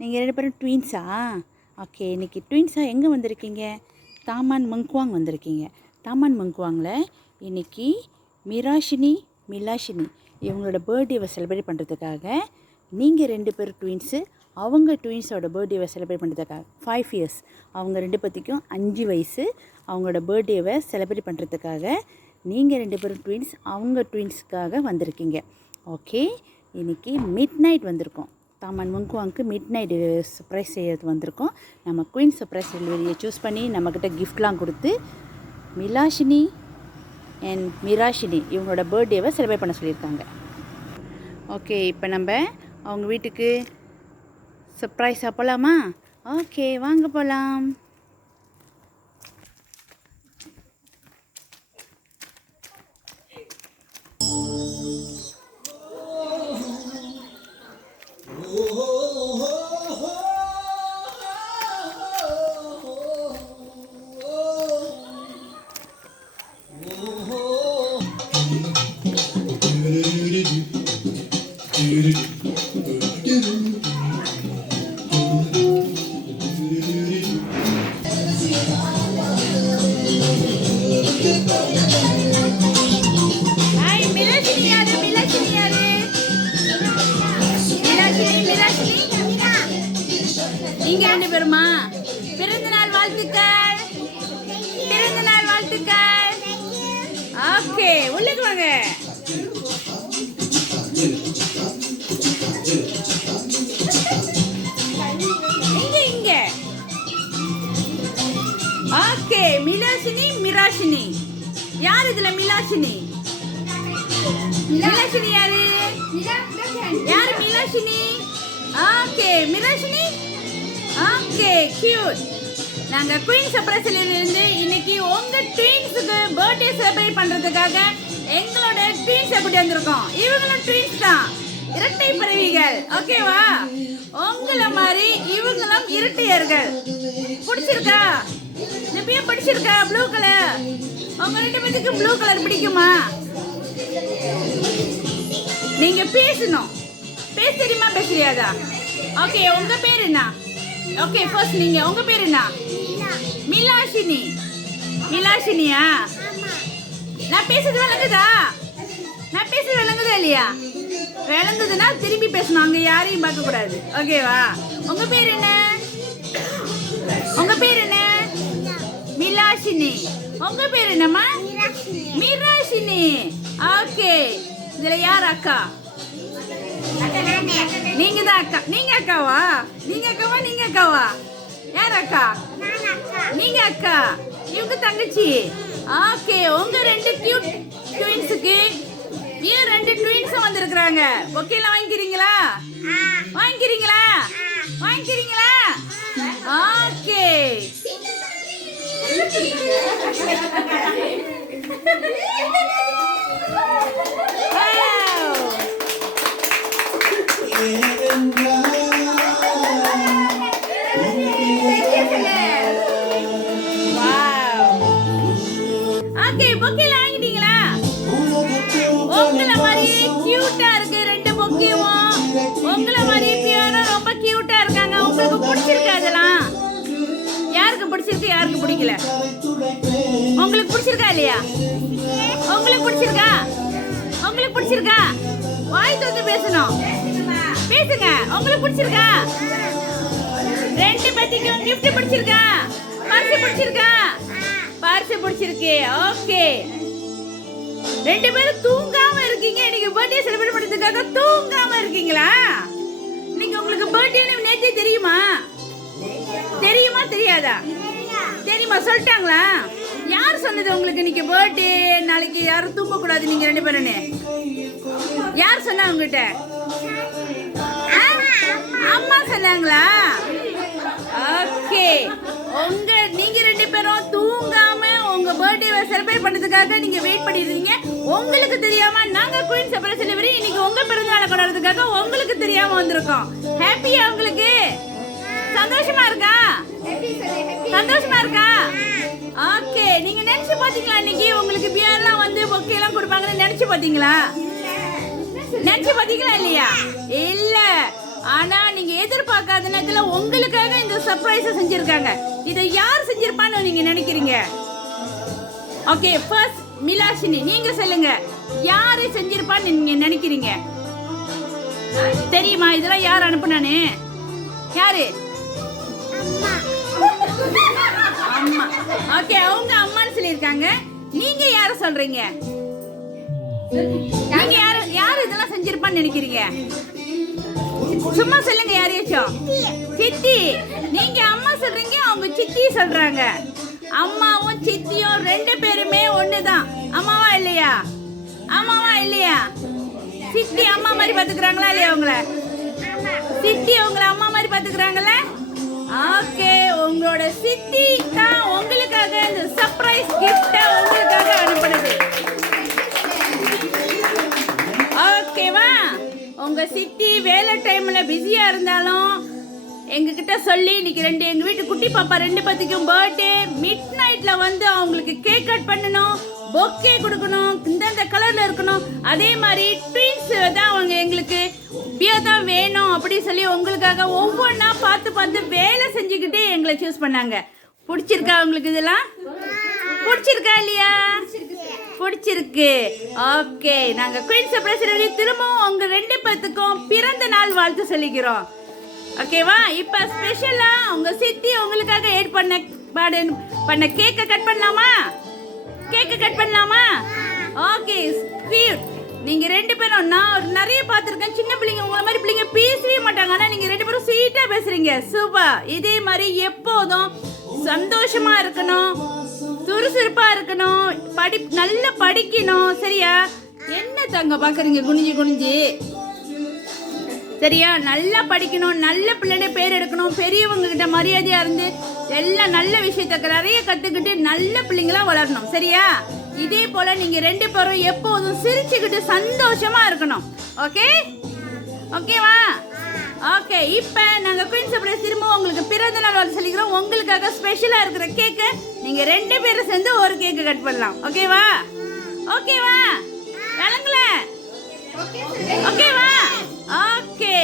நீங்கள் 2 பேரும் ட்வீன்ஸா? ஓகே. இன்றைக்கி ட்வீன்ஸாக எங்கே வந்திருக்கீங்க? தாமான் மங்குவாங் வந்திருக்கீங்க. தாமான் மங்குவாங்கில் இன்றைக்கி மிலாஷினி இவங்களோட பர்த்டேவை செலிப்ரேட் பண்ணுறதுக்காக நீங்கள் 2 பேரும் ட்வீன்ஸு, அவங்க ட்வீன்ஸோட பர்த்டேவை செலிப்ரேட் பண்ணுறதுக்காக 5 இயர்ஸ், அவங்க 2 பேர்த்துக்கும் 5 வயசு, அவங்களோட பர்த்டேவை செலிப்ரேட் பண்ணுறதுக்காக நீங்கள் 2 பேரும் ட்வீன்ஸ், அவங்க ட்வீன்ஸுக்காக வந்திருக்கீங்க. ஓகே. இன்றைக்கி மிட் நைட் வந்திருக்கோம். தாமான் மங்குவாங்க்கு மிட் நைட்டு சர்ப்ரைஸ் செய்யறது வந்திருக்கோம். நம்ம குயின் சர்ப்ரைஸ் டெலிவரியை சூஸ் பண்ணி நம்மக்கிட்ட கிஃப்ட்லாம் கொடுத்து மிலாஷினி அண்ட் மிராஷினி இவங்களோட பர்த்டேவை செலிப்ரேட் பண்ண சொல்லியிருக்காங்க. ஓகே. இப்போ நம்ம அவங்க வீட்டுக்கு சர்ப்ரைஸாக போகலாமா? ஓகே, வாங்க போகலாம். நீங்க 2 பேருமா? பிறந்தநாள் வாழ்த்துக்கள். பிறந்தநாள் வாழ்த்துக்கள். ஓகே, உள்ளுக்கு வாங்க. இங்க ஓகே. மிலாஷினி மிராஷினி யார் இதுல? மிலாஷினி யாரு? யார் Milashini? Okay. Mirashini okay, cute. நாங்கள் குயின் சர்ப்ரைஸ்லேருந்து இன்னைக்கு உங்கள் ட்வீன்ஸுக்கு பர்த்டே செலிப்ரேட் பண்ணுறதுக்காக எங்களோட ட்வீன்ஸை கூட்டி வந்திருக்கோம். இவங்களும் ட்வீன்ஸ் தான், இரட்டை பிறவிகள். ஓகேவா? உங்களை மாதிரி இவங்களும் இரட்டையர்கள். பிடிச்சிருக்கா? நிப்பியா பிடிச்சிருக்கா? Blue colour. உங்க 2 பேருக்கு ப்ளூ கலர் பிடிக்குமா? நீங்க பேசணும். பேச தெரியுமா? பேசலையாதா? ஓகே. உங்க பேர் என்ன? ஓகே, ஃபர்ஸ்ட் நீங்க உங்க பேர் என்ன? மிலாஷினி. மிலாஷினியா? நான் பேசுறது விளங்குதா? நான் பேசுறது விளங்குதா இல்லையா? விளங்குதுன்னா திரும்பி பேசணும், அங்க யாரையும் பார்க்க கூடாது. ஓகேவா? உங்க பேர் என்ன? உங்க பேர் என்ன? மிலாஷினி. உங்க பேர் என்னம்மா? மிராஷினி. ஓகே. இதுல யார் அக்கா? நீங்க தான் அக்கா. நீங்க அக்காவா? நீங்க அக்காவா? நீங்க அக்காவா? யார் அக்கா? நீங்க அக்கா. இவங்க தங்கச்சி. ஓகே. உங்க 2 கியூட் ட்வின்ஸுக்கு 2 ட்வின்ஸும் வந்திருக்காங்க. ஓகேலாம் வாங்கிக்கிறீங்களா? வாங்கிக்கிறீங்களா? வாங்கிக்கிறீங்களா? ஓகே. ஓகே, பொக்கேல வாங்கிட்டீங்களா? உங்கள மாதிரியே கியூட்டா இருக்கு 2 பொக்கேவும். உங்கள மாதிரியே பியானோ ரொம்ப கியூட்டா இருக்காங்க. உங்களுக்கு பிடிச்சிருக்கா? அதெல்லாம் யாருக்கு பிடிச்சிருக்கு, யாருக்கு பிடிக்கல? உங்களுக்கு பிடிச்சிருக்கா இல்லையா? உங்களுக்கு பிடிச்சிருக்கா? உங்களுக்கு பிடிச்சிருக்கா? வாய் திறந்து பேசணும். பேசுங்க. உங்களுக்கு பிடிச்சிருக்கா? 2 பேத்துக்கும் கிஃப்ட் பிடிச்சிருக்கா? பர்ஸ் பிடிச்சிருக்கா? பர்ஸ் பிடிச்சிருக்கு. ஓகே. 2 பேரும் தூங்காம இருக்கீங்க. இன்னைக்கு பர்த்டே செலிப்ரேட் பண்றதுக்காக தூங்காம இருக்கீங்களா? இன்னைக்கு உங்களுக்கு பர்த்டேன்னு நேத்தே தெரியுமா? தெரியுமா தெரியாதா? தெரியுமா? சொல்லிட்டாங்களா? யார் சொன்னது உங்களுக்கு இன்னைக்கு பர்த்டே, நாளைக்கு யாரும் தூங்க கூடாது நீங்க 2 பேருன்னு? யார் சொன்னா உங்ககிட்ட? அம்மா சொன்னாங்களா? ஓகே. நீங்க 2 பேரும் தூங்காம உங்க பர்த்டேவை செலிப்ரேட் பண்றதுக்காக நீங்க வெயிட் பண்ணிருந்தீங்க. உங்களுக்கு தெரியாம நாங்க குயின் சர்ப்ரைஸ் டெலிவரி இன்னைக்கு உங்க பிறந்தநாளை கொண்டாடுறதுக்காக உங்களுக்கு தெரியாம வந்திருக்கோம். ஹாப்பியா? உங்களுக்கு சந்தோஷமா இருக்கா? சந்தோஷமா இருக்கா? ஓகே. நீங்க நினைச்சு பாத்தீங்களா இன்னைக்கு உங்களுக்கு பியர்லாம் வந்து பொக்கேலாம் கொடுப்பாங்கன்னு நினைச்சு பாத்தீங்களா? நினைச்சு பாத்தீங்களா இல்லையா? இல்ல. ஆனா நீங்க எதிர்பார்க்காதுன்னா உலகத்துல உங்களுக்காக இந்த சர்ப்ரைஸை செஞ்சிருக்காங்க. இதை யார் செஞ்சிருப்பான்னு நீங்க நினைக்கிறீங்க? ஓகே, ஃபர்ஸ்ட் மிலாஷினி நீங்க சொல்லுங்க, யாரு செஞ்சிருப்பான்னு நீங்க நினைக்கிறீங்க? தெரியுமா இதெல்லாம் யார் அனுப்புனானே? யாரு? அம்மா. ஓகே, அவங்க அம்மான்னு சொல்லியிருக்காங்க. நீங்க யார சொல்றீங்க? நீங்க யாரு இதெல்லாம் செஞ்சிருப்பான்னு நினைக்கிறீங்க? சும்மா சொல்லுங்க யாரையாச்சும். சித்தி. நீங்க அம்மா சொல்றீங்க, அவங்க சித்தி சொல்றாங்க. அம்மாவும் சித்தியும் ரெண்டு பேருமே ஒண்ணுதான். அம்மாவா இல்லையா? அம்மாவா இல்லையா? சித்தி அம்மா மாதிரி பாத்துக்கிறாங்களா இல்லையா உங்களை? சித்தி உங்களை அம்மா மாதிரி பாத்துக்கிறாங்களா? ஓகே, உங்களோட சித்தி தான் உங்களுக்காக இந்த சர்ப்ரைஸ் கிஃப்ட உங்களுக்காக அனுப்புனது. ஓகேவா? உங்க சித்தி வேலை டைம்ல பிஸியா இருந்தாலும் எங்ககிட்ட சொல்லி இன்னைக்கு எங்க வீட்டு குட்டி பாப்பா 2 பேத்துக்கும் பர்த்டே, மிட் நைட்ல வந்து அவங்களுக்கு கேக் கட் பண்ணணும், பொக்கே கொடுக்கணும், இந்த கலர்ல இருக்கணும், அதே மாதிரி ட்வின்ஸ் தான் அவங்க எங்களுக்கு பியர் தான் வேணும் அப்படி சொல்லி உங்களுக்காக ஒவ்வொன்றா பார்த்து வேலை செஞ்சுக்கிட்டே எங்களை சூஸ் பண்ணாங்க. பிடிச்சிருக்கா உங்களுக்கு? இதெல்லாம் பிடிச்சிருக்கா இல்லையா? பிடிச்சிருக்கு. ஓகே, நாங்க குயின் சர்ப்ரைஸ் திரும்பவும் உங்க 2 பேத்துக்கும் பிறந்த நாள் வாழ்த்து சொல்லிக்கிறோம். ஓகேவா? இப்ப ஸ்பெஷலா உங்க சித்தி உங்களுக்காக ஏட் பண்ண கேக்க கட் பண்ணலாமா? கேக்க கட் பண்ணலாமா? Okay, sweet. நீங்க 2 பேரும், நான் நிறைய பார்த்துருக்கேன், சின்ன பிள்ளைங்க உங்களை மாதிரி பிள்ளைங்க பேசவே மாட்டாங்க, ஆனா நீங்க 2 பேரும் ஸ்வீட்டா பேசுறீங்க. சூப்பர். இதே மாதிரி எப்போதும் சந்தோஷமா இருக்கணும், சுறுசுறுப்பா இருக்கணும், நல்லா படிக்கணும். சரியா? என்ன தங்க பாக்குறீங்க குனிஞ்சு குனிஞ்சு? சரியா? நல்லா படிக்கணும், நல்ல பிள்ளைட பேர் எடுக்கணும், பெரியவங்க கிட்ட மரியாதையா இருந்து எல்லாம் நல்ல விஷயத்த நிறைய கத்துக்கிட்டு நல்ல பிள்ளைங்களா வளரணும். சரியா? இதே போல நீங்க 2 பேரும் எப்போதும் சிரிச்சுக்கிட்டு சந்தோஷமா இருக்கணும். ஓகே? ஓகேவா? ஓகே, இப்போ நாங்க குயின் சர்ப்ரைஸ் திரும்ப உங்களுக்கு பிறந்த நாள் வாழ்த்து சொல்லிக்கிறோம். உங்களுக்காக ஸ்பெஷலா இருக்கிற கேக்க நீங்க 2 பேரும் சேர்ந்து ஒரு கேக் கட் பண்ணலாம். ஓகேவா? ஓகேவா? விளங்கல? ஓகேவா? ஓகே.